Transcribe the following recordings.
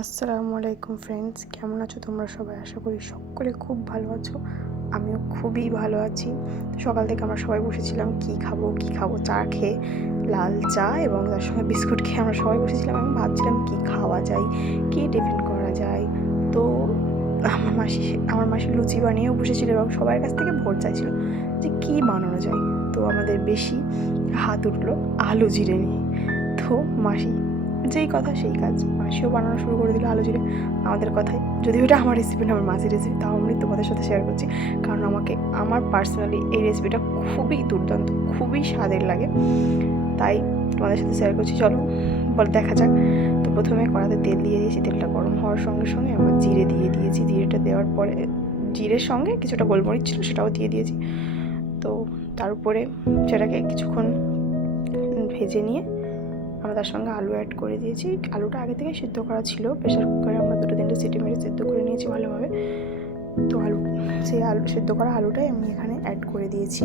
আসসালামু আলাইকুম ফ্রেন্ডস, কেমন আছো তোমরা সবাই? আশা করি সকলে খুব ভালো আছো। আমিও খুবই ভালো আছি। সকাল থেকে আমরা সবাই বসেছিলাম কি খাবো চা খেয়ে, লাল চা এবং তার সঙ্গে বিস্কুট খেয়ে আমরা সবাই বসেছিলাম। আমি ভাবছিলাম কি খাওয়া যায়, কি টিফিন করা যায়। তো আমার মাসি লুচি বানিয়েও বসেছিল এবং সবার কাছ থেকে ভোট চাইছিল যে কি বানানো যায়। তো আমাদের বেশি হাত উঠলো আলু জিরে নিয়ে। তো মাসি যেই কথা সেই কাজ, মাসিও বানানো শুরু করে দিল আলু জিরে আমাদের কথায়। যদিও এটা আমার রেসিপি না, আমার মাসির রেসিপি, তাও আমি তোমাদের সাথে শেয়ার করছি কারণ আমার পার্সোনালি এই রেসিপিটা খুবই দুর্দান্ত, খুবই স্বাদের লাগে, তাই তোমাদের সাথে শেয়ার করছি। চলো দেখা যাক। তো প্রথমে কড়াতে তেল দিয়ে দিয়েছি, তেলটা গরম হওয়ার সঙ্গে সঙ্গে আমার জিরে দিয়ে দিয়েছি। জিরেটা দেওয়ার পরে জিরের সঙ্গে কিছুটা গোলমরিচ ছিল সেটাও দিয়ে দিয়েছি। তো তার উপরে সেটাকে কিছুক্ষণ ভেজে নিয়ে আমরা তার সঙ্গে আলু অ্যাড করে দিয়েছি। আলুটা আগে থেকে সিদ্ধ করা ছিল, প্রেশার কুকারে আমরা 2-3টে সিটি মেরে সিদ্ধ করে নিয়েছি ভালোভাবে। তো সেই সিদ্ধ করা আলুটাই আমি এখানে অ্যাড করে দিয়েছি।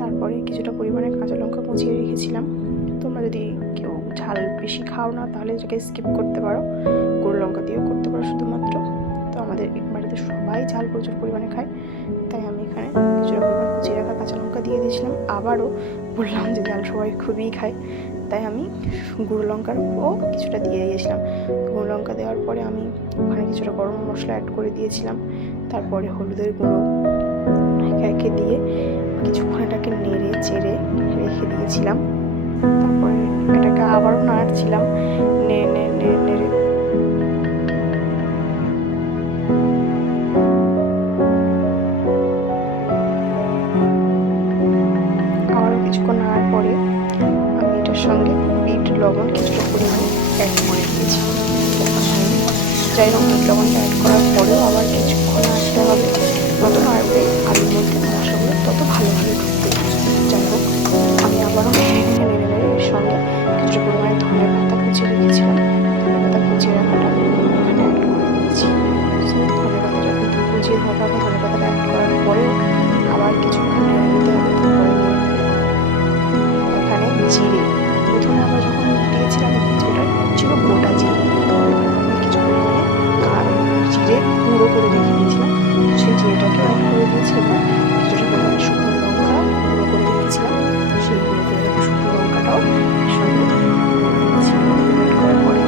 তারপরে কিছুটা পরিমাণে কাঁচা লঙ্কা কুচিয়ে রেখেছিলাম। তোমরা যদি কেউ ঝাল বেশি খাও না তাহলে এটাকে স্কিপ করতে পারো, গুঁড়ো লঙ্কা দিয়েও করতে পারো শুধুমাত্র। তো আমাদের বাড়িতে সবাই ঝাল প্রচুর পরিমাণে খায়, তাই আমি এখানে কিছুটা পরিমাণ কুচিয়ে রাখা কাঁচা লঙ্কা দিয়ে দিয়েছিলাম। আবারও বললাম যে ঝাল সবাই খুবই খায়, তাই আমি গুঁড়ো লঙ্কারও কিছুটা দিয়ে দিয়েছিলাম। গুঁড়ো লঙ্কা দেওয়ার পরে আমি ওখানে কিছুটা গরম মশলা অ্যাড করে দিয়েছিলাম। তারপরে হলুদের গুঁড়ো একে একে দিয়ে কিছুক্ষণ এটাকে নেড়ে চেড়ে রেখে দিয়েছিলাম। তারপরে এটাকে আবারও নাড়ছিলাম, নেড়ে আবারও কিছুক্ষণ নাড়ার পরে আমি এটার সঙ্গে বিট লবণ কিছুটা পরিমাণে অ্যাড করে দিয়েছি। যাই হোক, বিট লবণটা অ্যাড করার পরেও আবার কিছুক্ষণ নাড়তে হবে, যত নাড়বে আলুর মধ্যে মশলাগুলো তত ভালোভাবে ঢুকবে। যাই হোক, আমি আবারও নেড়ে এর সঙ্গে কিছুটা পরিমাণে ধনে পাতা কুচিয়ে রেখেছিলাম। ধনে পাতা কুচিয়ে রাখাটা এখানে অ্যাড করে দিয়েছি। ধনে পাতাটা কুচিয়ে ধনে পাতাটা অ্যাড করার পরেও আবার কিছুক্ষণ নেড়ে দিতে হবে। তারপরে এখানে জিরে প্রথমে আমরা যখন দিয়েছিলাম ওটা ছিল গোটা জিরে, আমি কিছু পরিমাণে জিরে গুঁড়ো করে রেখে দিয়েছিলাম, সেই জিরেটাকে অ্যাড করে দিয়েছি। এবার কিছুটা পরিমাণে শুকনো লঙ্কা গুঁড়ো করে রেখেছিলাম, সেই গুঁড়ো করে রাখা শুকনো লঙ্কাটাও সঙ্গে অ্যাড করার পরে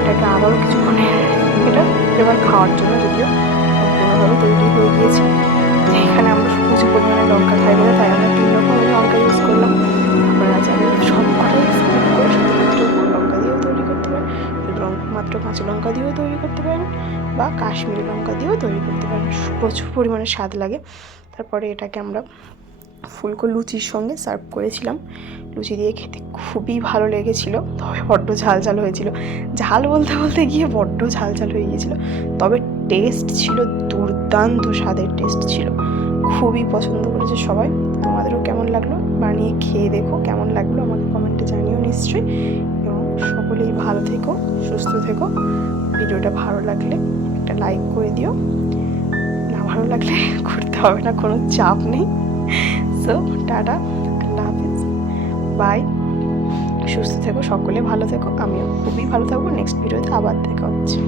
এটাকে আবারও কিছুক্ষণ এটা এবার খাওয়ার জন্য যদিও সম্পূর্ণভাবে তৈরি হয়ে গিয়েছে। এখানে আমরা প্রচুর পরিমাণে লঙ্কা খাই বলে তাই আমরা 3 রকমের লঙ্কা ইউজ করলাম। আপনারা চাইলে সব কটাই স্কিপ করে শুধুমাত্র গুঁড়ো লঙ্কা দিয়েও তৈরি করতে পারেন, মাত্র কাঁচা লঙ্কা দিয়েও তৈরি করতে পারেন, বা কাশ্মীরি লঙ্কা দিয়েও তৈরি করতে পারেন। প্রচুর পরিমাণে স্বাদ লাগে। তারপরে এটাকে আমরা ফুলকো লুচির সঙ্গে সার্ভ করেছিলাম। লুচি দিয়ে খেতে খুবই ভালো লেগেছিলো, তবে বড্ড ঝাল হয়েছিল। ঝাল বলতে গিয়ে বড্ড ঝাল হয়ে গিয়েছিলো, তবে টেস্ট ছিল দুর্দান্ত, স্বাদের টেস্ট ছিল, খুবই পছন্দ করেছে সবাই। তোমাদেরও কেমন লাগলো? বানিয়ে খেয়ে দেখো, কেমন লাগলো আমাকে কমেন্টে জানিও নিশ্চয়ই। এবং সকলেই ভালো থেকো, সুস্থ থেকো। ভিডিওটা ভালো লাগলে একটা লাইক করে দিও, না ভালো লাগলে করতে হবে না, কোনো চাপ নেই। সো টাটা, আল্লাহ হাফিজ, বাই। সুস্থ থেকো, সকলে ভালো থেকো, আমিও খুবই ভালো থাকবো। নেক্সট ভিডিওতে আবার দেখা হচ্ছে।